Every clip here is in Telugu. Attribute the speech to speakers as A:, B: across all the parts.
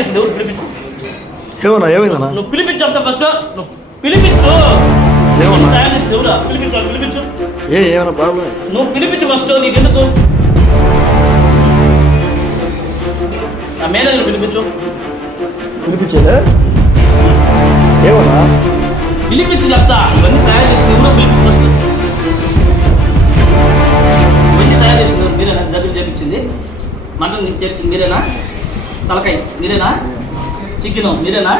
A: చేసింది ఎవరు పిలిపించు.
B: ఏమన్నా ఏమైందన్నా?
A: నువ్వు పిలిపించు అంత ఫస్ట్ నువ్వు పిలిపించు.
B: ఏమన్నా?
A: తయారు చేసింది ఎవరా పిలిపించు పిలిపించు.
B: ఏ ఏమైనా ప్రాబ్లం
A: నువ్వు పిలిపించు ఫస్ట్ నీకెందుకు? నా మేనేజర్ పిలిపించు.
B: పిలిపించేదే? ఏమన్నా?
A: పిలిపించి చెప్తా. ఇవన్నీ తయారు చేసింది ఎవరో పిలిపించు ఫస్ట్ ఇవన్నీ తయారు ఎవరు? మీరేనా? దగ్గర చేపించింది? మటన్ చేపించింది మీరేనా? తలకాయ. మీరేనా? చికెన్ మీరేనా?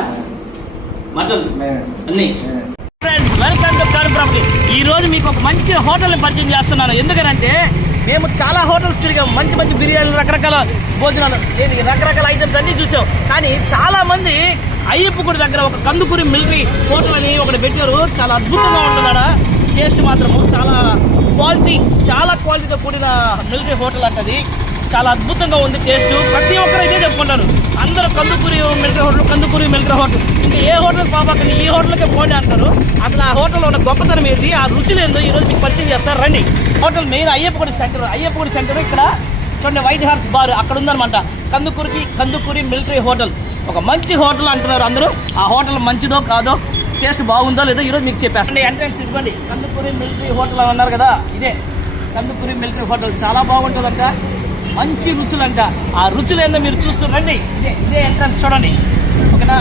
A: మటన్ అన్నీ. Friends welcome to car property ఈ రోజు మీకు ఒక మంచి హోటల్ని పరిచయం చేస్తున్నాను. ఎందుకంటే మేము చాలా హోటల్స్ తిరిగాం. మంచి మంచి బిర్యానీలు రకరకాల భోజనాలు. రకరకాల ఐటమ్స్ అన్ని చూసాం. కానీ చాలా మంది అయ్యప్ప గుడి దగ్గర ఒక కందుకూరి మిలిటరీ హోటల్ అని ఒకటి పెట్టారు. చాలా అద్భుతంగా ఉంటుంది టేస్ట్ మాత్రము చాలా క్వాలిటీ చాలా క్వాలిటీతో కూడిన మిలిటరీ హోటల్ అంటది. చాలా అద్భుతంగా ఉంది టేస్ట్. ప్రతి ఒక్కరు ఇదే చెప్పుకుంటారు. అందరూ Kandukuri military hotel Kandukuri military hotel. ఇంకా ఏ హోటల్ పాపక్కని ఈ హోటల్కే పోండి అంటారు. అసలు ఆ హోటల్లో ఉన్న గొప్పతనం ఏంటి? ఆ రుచులు ఏందో ఈ రోజు మీకు పరిచయం చేస్తారు రండి. హోటల్ మెయిన్ అయ్యప్పగుడి సెంటర్ అయ్యప్పగుడి సెంటర్ ఇక్కడ చూడండి వైట్ హార్స్ బార్ అక్కడ ఉందన్నమాట. కందుకూరికి కందుకూరి మిలిటరీ హోటల్. ఒక మంచి హోటల్ అంటున్నారు అందరూ. ఆ హోటల్ మంచిదో కాదో టేస్ట్ బాగుందో లేదో ఈరోజు మీకు చెప్పేస్తాను ఎంట్రన్స్ ఇవ్వండి కందుకూరి మిలిటరీ హోటల్ అని అన్నారు కదా ఇదే. కందుకూరి మిలిటరీ హోటల్ చాలా బాగుంటుందంట. మంచి రుచులంట. ఆ రుచులు ఏందో మీరు చూస్తూ రండి. ఇదే ఇదే ఎంట్రన్స్ చూడండి. ఓకేనా?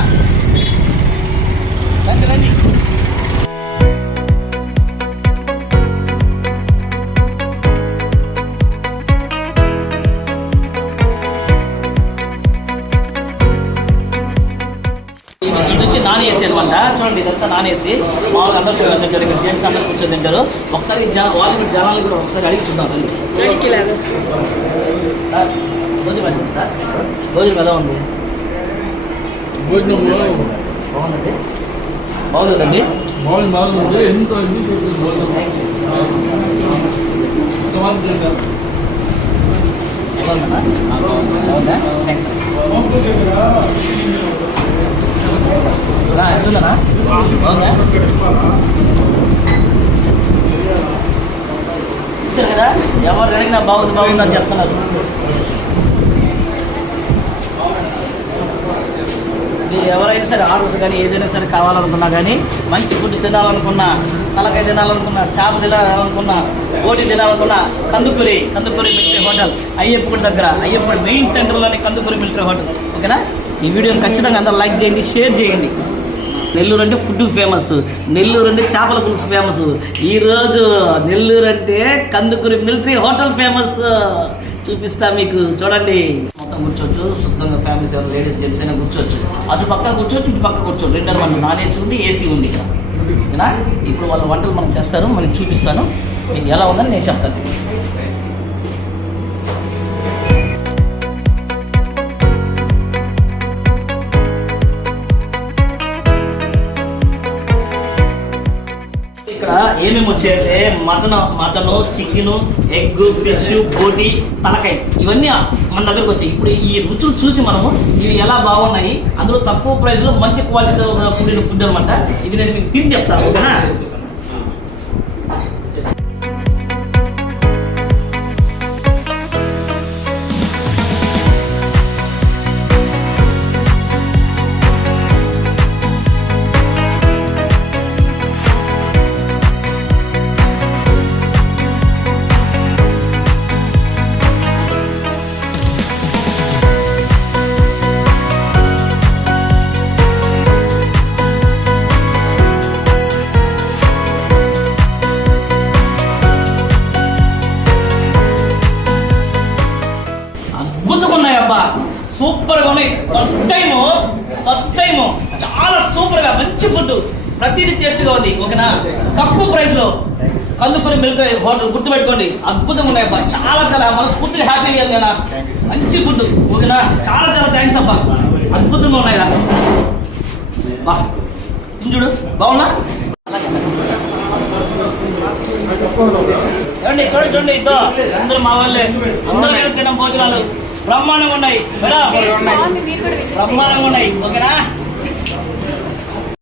A: రండి రండి. నాన్ ఏసీ అనమాట. చూడండి ఇదంతా నాన్ ఏసీ మామూలుగా అందరూ తింటారు జెంట్స్ అందరూ కూర్చొని తింటారు. ఒకసారి జన వాళ్ళు కూడా జనాలు కూడా ఒకసారి అడిగి చూద్దాం. సార్ భోజనం సార్? భోజనం ఎలా ఉంది?
C: భోజనం
A: బాగుందండి. బాగుందండి.
C: బాగుంది బాగుంది. ఎంత
A: బాగుందా? థ్యాంక్ చూసారు కదా ఎవరు అడిగినా బాగుంది బాగుంది అని చెప్తున్నారు మీరు ఎవరైనా సరే ఆర్డర్స్ కానీ ఏదైనా సరే కావాలనుకున్నా కానీ మంచి ఫుడ్ తినాలనుకున్నా తలకాయ తినాలనుకున్నా చేప తినాలనుకున్నా ఓటి తినాలనుకున్నా కందుకూరి కందుకూరి మిలిటరీ హోటల్ అయ్యప్పగుడి దగ్గర అయ్యప్పగుడి మెయిన్ సెంటర్లోని కందుకూరి మిలిటరీ హోటల్ ఓకేనా ఈ వీడియోని ఖచ్చితంగా అందరూ లైక్ చేయండి షేర్ చేయండి. నెల్లూరు అంటే ఫుడ్ ఫేమస్ నెల్లూరు అంటే చేపల పులుసు ఫేమస్. ఈరోజు నెల్లూరు అంటే కందుకూరి మిలిటరీ హోటల్ ఫేమస్. చూపిస్తా మీకు చూడండి. మొత్తం కూర్చోవచ్చు శుద్ధంగా ఫ్యామిలీస్ ఎవరు లేడీస్ జెంట్స్ అయినా కూర్చోవచ్చు. అటు పక్క కూర్చోవచ్చు ఇటు పక్క కూర్చోవచ్చు. రెండు వన్ నాన్ ఏసీ ఉంది ఏసీ ఉంది ఇక్కడ. ఇప్పుడు వాళ్ళ వంటలు మనకి తెస్తారు మనకి చూపిస్తాను. మీకు ఎలా ఉందని నేను చెప్తాను. ఇక్కడ ఏమేమి mutton mutton chicken egg fish బోటి తలకాయ ఇవన్నీ మన దగ్గరకు వచ్చాయి. ఇప్పుడు ఈ రుచులు చూసి మనము ఇవి ఎలా బాగున్నాయి అందులో తక్కువ ప్రైస్లో మంచి క్వాలిటీతో ఫుడ్ ఫుడ్ అనమాట ఇది నేను మీకు తిని చెప్తాను ఓకేనా? అద్భుతంగా ఉన్నాయి అబ్బా సూపర్గా ఉన్నాయి. ఫస్ట్ టైము ఫస్ట్ టైము చాలా సూపర్గా మంచి ఫుడ్ ప్రతిదీ టేస్ట్గా ఉంది ఓకేనా? తక్కువ ప్రైస్లో కందుకూరి మిల్క్ హోటల్ గుర్తుపెట్టుకోండి. అద్భుతంగా ఉన్నాయి అబ్బా చాలా చాలా మనస్ఫూర్తిగా హ్యాపీ అయ్యాను కదా. మంచి ఫుడ్ ఓకేనా? చాలా చాలా థ్యాంక్స్ అబ్బా. అద్భుతంగా ఉన్నాయి? కదా బా చూడు. బాగున్నా? ఏమండి చూడండి చూడండి ఇద్దరు అందరూ మా వాళ్ళే. అందరూ కలిసి భోజనాలు. బ్రహ్మాండంగా ఉన్నాయి. మేడం బ్రహ్మాండంగా ఉన్నాయి. ఓకేనా?